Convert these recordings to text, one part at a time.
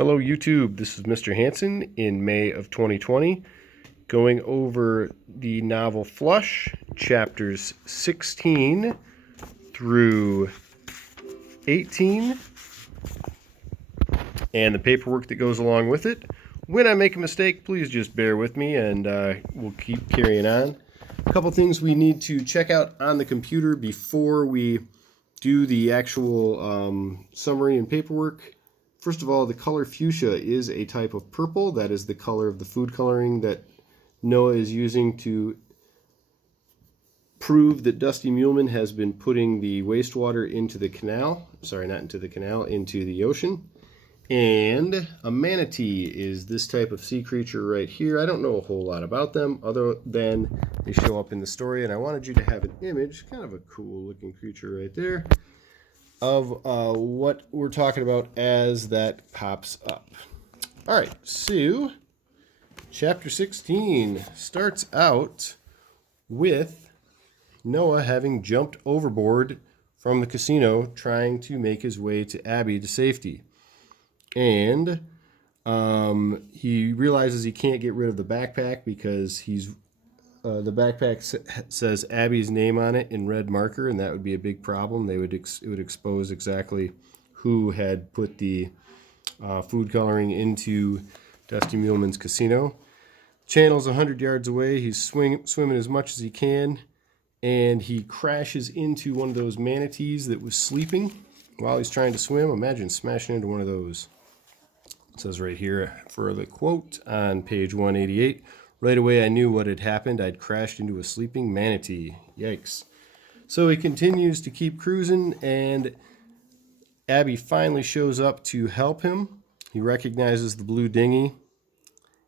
Hello YouTube, this is Mr. Hansen in May of 2020 going over the novel Flush, chapters 16 through 18 and the paperwork that goes along with it. When I make a mistake, please just bear with me and we'll keep carrying on. A couple things we need to check out on the computer before we do the actual summary and paperwork. First of all, the color fuchsia is a type of purple. That is the color of the food coloring that Noah is using to prove that Dusty Muleman has been putting the wastewater into the canal. Sorry, not into the canal, into the ocean. And a manatee is this type of sea creature right here. I don't know a whole lot about them other than they show up in the story, and I wanted you to have an image, kind of a cool looking creature right there, of what we're talking about as that pops up. All right, so chapter 16 starts out with Noah having jumped overboard from the casino trying to make his way to Abby to safety. And he realizes he can't get rid of the backpack because the backpack says Abby's name on it in red marker, and that would be a big problem. It would expose exactly who had put the food coloring into Dusty Muleman's casino. Channel's 100 yards away. He's swimming as much as he can, and he crashes into one of those manatees that was sleeping while he's trying to swim. Imagine smashing into one of those. It says right here for the quote on page 188. Right away, I knew what had happened. I'd crashed into a sleeping manatee. Yikes. So he continues to keep cruising, and Abby finally shows up to help him. He recognizes the blue dinghy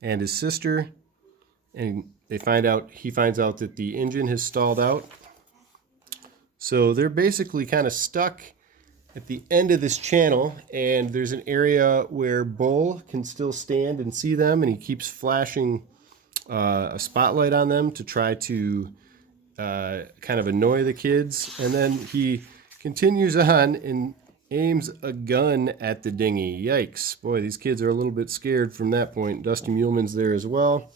and his sister, and he finds out that the engine has stalled out. So they're basically kind of stuck at the end of this channel, and there's an area where Bull can still stand and see them, and he keeps flashing a spotlight on them to try to kind of annoy the kids. And then he continues on and aims a gun at the dinghy. Yikes. Boy, these kids are a little bit scared from that point. Dusty Muleman's there as well.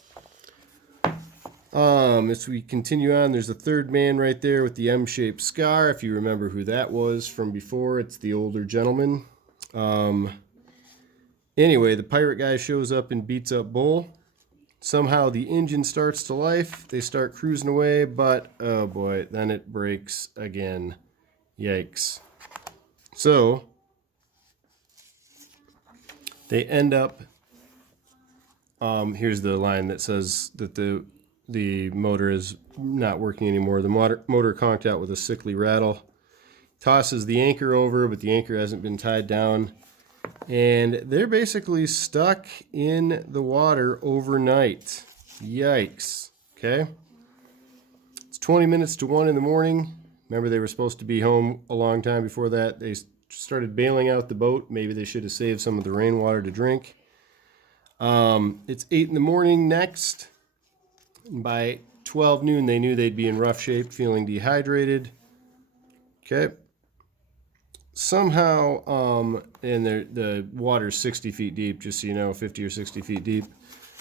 As we continue on, there's a third man right there with the M-shaped scar. If you remember who that was from before, it's the older gentleman. Anyway, the pirate guy shows up and beats up Bull. Somehow the engine starts to life. They start cruising away, but oh boy, then it breaks again. Yikes. So they end up, here's the line that says that the motor is not working anymore. The motor conked out with a sickly rattle. Tosses the anchor over, but the anchor hasn't been tied down. And they're basically stuck in the water overnight. Yikes. Okay. It's 20 minutes to 1 in the morning. Remember, they were supposed to be home a long time before that. They started bailing out the boat. Maybe they should have saved some of the rainwater to drink. It's 8 in the morning next. And by 12 noon, they knew they'd be in rough shape, feeling dehydrated. Okay. Somehow, and the water's 60 feet deep, just so you know, 50 or 60 feet deep.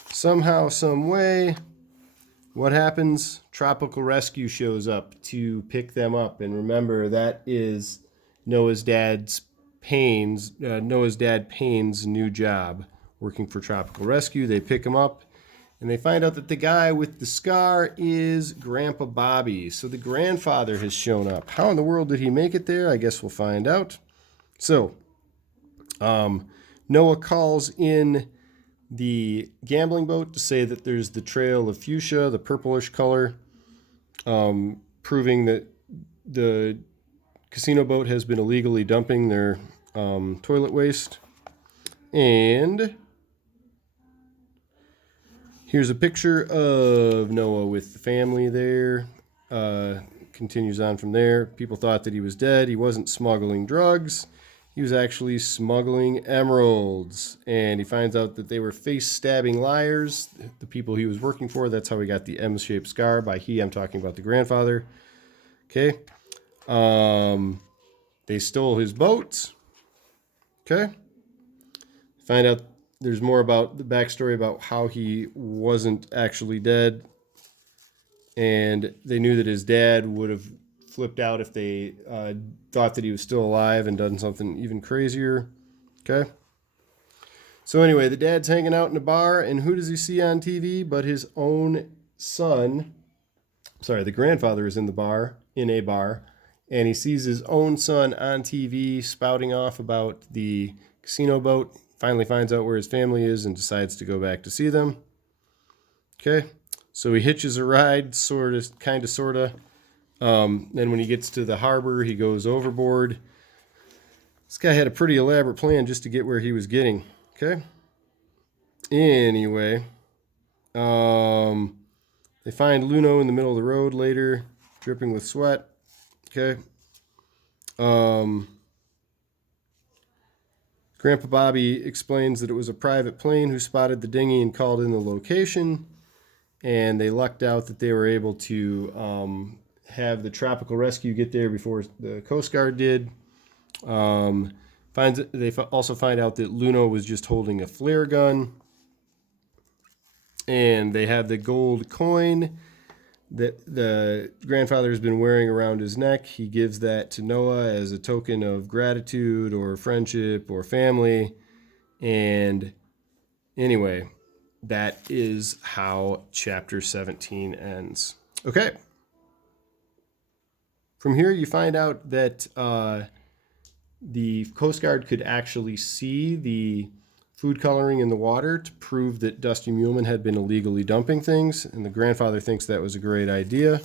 Somehow, some way, what happens? Tropical Rescue shows up to pick them up. And remember, that is Noah's dad Payne's new job, working for Tropical Rescue. They pick him up, and they find out that the guy with the scar is Grandpa Bobby. So the grandfather has shown up. How in the world did he make it there? I guess we'll find out. So Noah calls in the gambling boat to say that there's the trail of fuchsia, the purplish color, proving that the casino boat has been illegally dumping their toilet waste. And here's a picture of Noah with the family there. Continues on from there. People thought that he was dead. He wasn't smuggling drugs. He was actually smuggling emeralds. And he finds out that they were face-stabbing liars, the people he was working for. That's how he got the M-shaped scar. By he, I'm talking about the grandfather. Okay. They stole his boat. Okay. Find out there's more about the backstory about how he wasn't actually dead. And they knew that his dad would have flipped out if they thought that he was still alive and done something even crazier. Okay. So anyway, the dad's hanging out in a bar, and who does he see on TV but his own son? Sorry, the grandfather is in a bar, and he sees his own son on TV spouting off about the casino boat. Finally finds out where his family is and decides to go back to see them. Okay, so he hitches a ride, kind of. Then when he gets to the harbor, he goes overboard. This guy had a pretty elaborate plan just to get where he was getting. Okay. Anyway, they find Luno in the middle of the road later, dripping with sweat. Okay. Grandpa Bobby explains that it was a private plane who spotted the dinghy and called in the location, and they lucked out that they were able to have the tropical rescue get there before the Coast Guard did. They also find out that Luno was just holding a flare gun, and they have the gold coin that the grandfather has been wearing around his neck. He gives that to Noah as a token of gratitude or friendship or family. And anyway, that is how chapter 17 ends. Okay. From here, you find out that the Coast Guard could actually see the food coloring in the water to prove that Dusty Muleman had been illegally dumping things, and the grandfather thinks that was a great idea.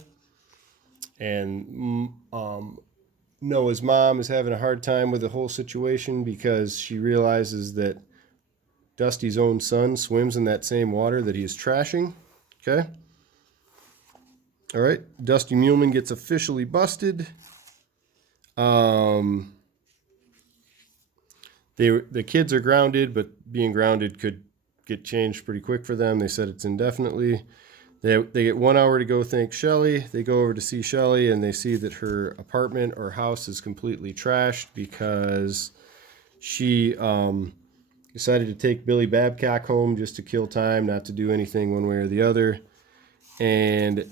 And Noah's mom is having a hard time with the whole situation because she realizes that Dusty's own son swims in that same water that he's trashing. Okay. All right. Dusty Muleman gets officially busted. The kids are grounded, but being grounded could get changed pretty quick for them. They said it's indefinitely. They get 1 hour to go thank Shelly. They go over to see Shelly, and they see that her apartment or house is completely trashed because she decided to take Billy Babcock home just to kill time, not to do anything one way or the other. And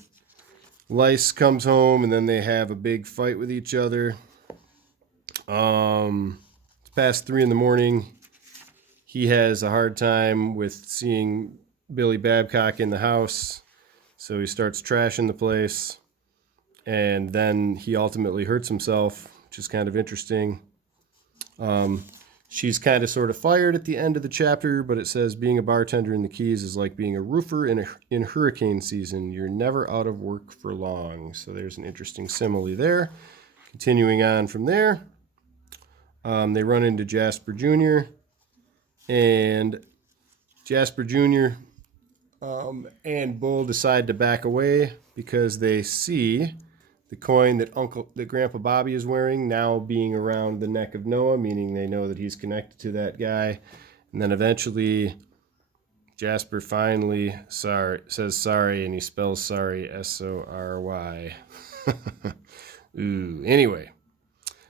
Lice comes home, and then they have a big fight with each other. Past 3 a.m. He has a hard time with seeing Billy Babcock in the house, so he starts trashing the place, and then he ultimately hurts himself, which is kind of interesting. She's kind of sort of fired at the end of the chapter, but it says being a bartender in the Keys is like being a roofer in hurricane season. You're never out of work for long. So there's an interesting simile there. Continuing on from there. They run into Jasper Jr. And Jasper Jr. And Bull decide to back away because they see the coin that Grandpa Bobby is wearing now being around the neck of Noah, meaning they know that he's connected to that guy. And then eventually Jasper finally says sorry, and he spells sorry S-O-R-Y. Ooh, anyway.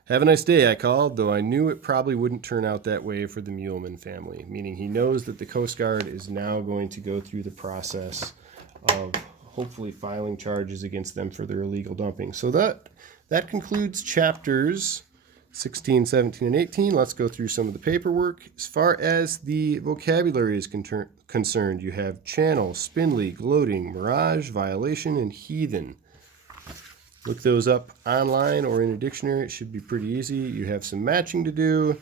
Have a nice day, I called, though I knew it probably wouldn't turn out that way for the Muleman family, meaning he knows that the Coast Guard is now going to go through the process of hopefully filing charges against them for their illegal dumping. So that concludes chapters 16, 17, and 18. Let's go through some of the paperwork. As far as the vocabulary is concerned, you have channel, spindly, gloating, mirage, violation, and heathen. Look those up online or in a dictionary. It should be pretty easy. You have some matching to do.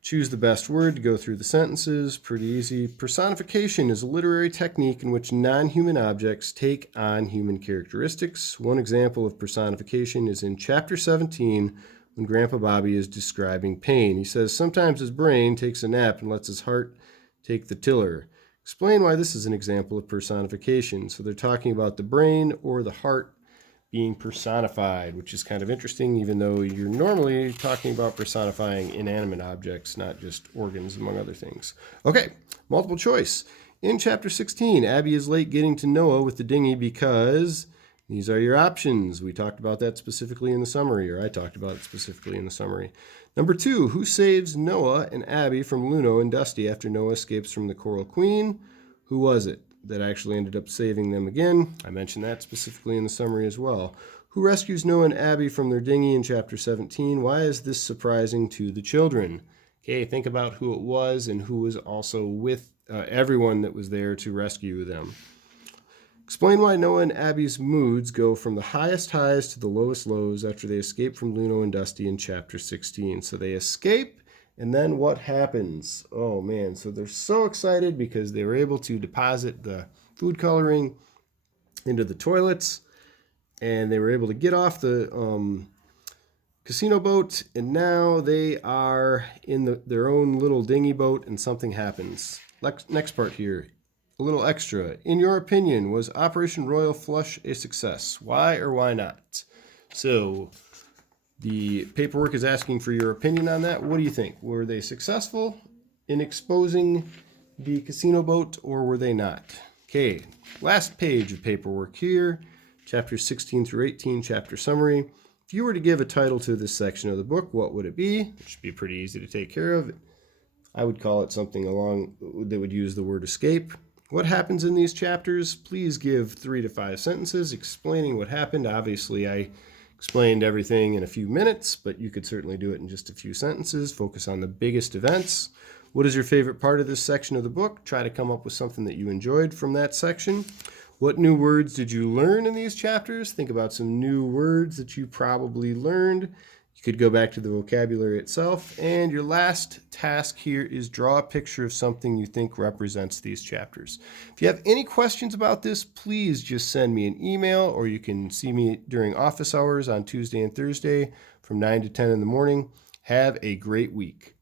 Choose the best word to go through the sentences. Pretty easy. Personification is a literary technique in which non-human objects take on human characteristics. One example of personification is in chapter 17 when Grandpa Bobby is describing pain. He says, sometimes his brain takes a nap and lets his heart take the tiller. Explain why this is an example of personification. So they're talking about the brain or the heart being personified, which is kind of interesting, even though you're normally talking about personifying inanimate objects, not just organs, among other things. Okay, multiple choice. In chapter 16, Abby is late getting to Noah with the dinghy because These are your options. We talked about that specifically in the summary, or I talked about it specifically in the summary. Number 2, who saves Noah and Abby from Luno and Dusty after Noah escapes from the Coral Queen? Who was it that actually ended up saving them again? I mentioned that specifically in the summary as well. Who rescues Noah and Abby from their dinghy in chapter 17? Why is this surprising to the children? Okay, think about who it was and who was also with everyone that was there to rescue them. Explain why Noah and Abby's moods go from the highest highs to the lowest lows after they escape from Luno and Dusty in chapter 16. So they escape, and then what happens? Oh man, so they're so excited because they were able to deposit the food coloring into the toilets, and they were able to get off the casino boat, and now they are in their own little dinghy boat, and something happens. Next part here. A little extra. In your opinion, was Operation Royal Flush a success? Why or why not? So the paperwork is asking for your opinion on that. What do you think? Were they successful in exposing the casino boat, or were they not? Okay, last page of paperwork here, chapters 16 through 18, chapter summary. If you were to give a title to this section of the book, what would it be? It should be pretty easy to take care of. I would call it something along that would use the word escape. What happens in these chapters? Please give 3 to 5 sentences explaining what happened. Obviously, I explained everything in a few minutes, but you could certainly do it in just a few sentences. Focus on the biggest events. What is your favorite part of this section of the book? Try to come up with something that you enjoyed from that section. What new words did you learn in these chapters? Think about some new words that you probably learned. You could go back to the vocabulary itself. And your last task here is draw a picture of something you think represents these chapters. If you have any questions about this, please just send me an email, or you can see me during office hours on Tuesday and Thursday from 9 to 10 in the morning. Have a great week.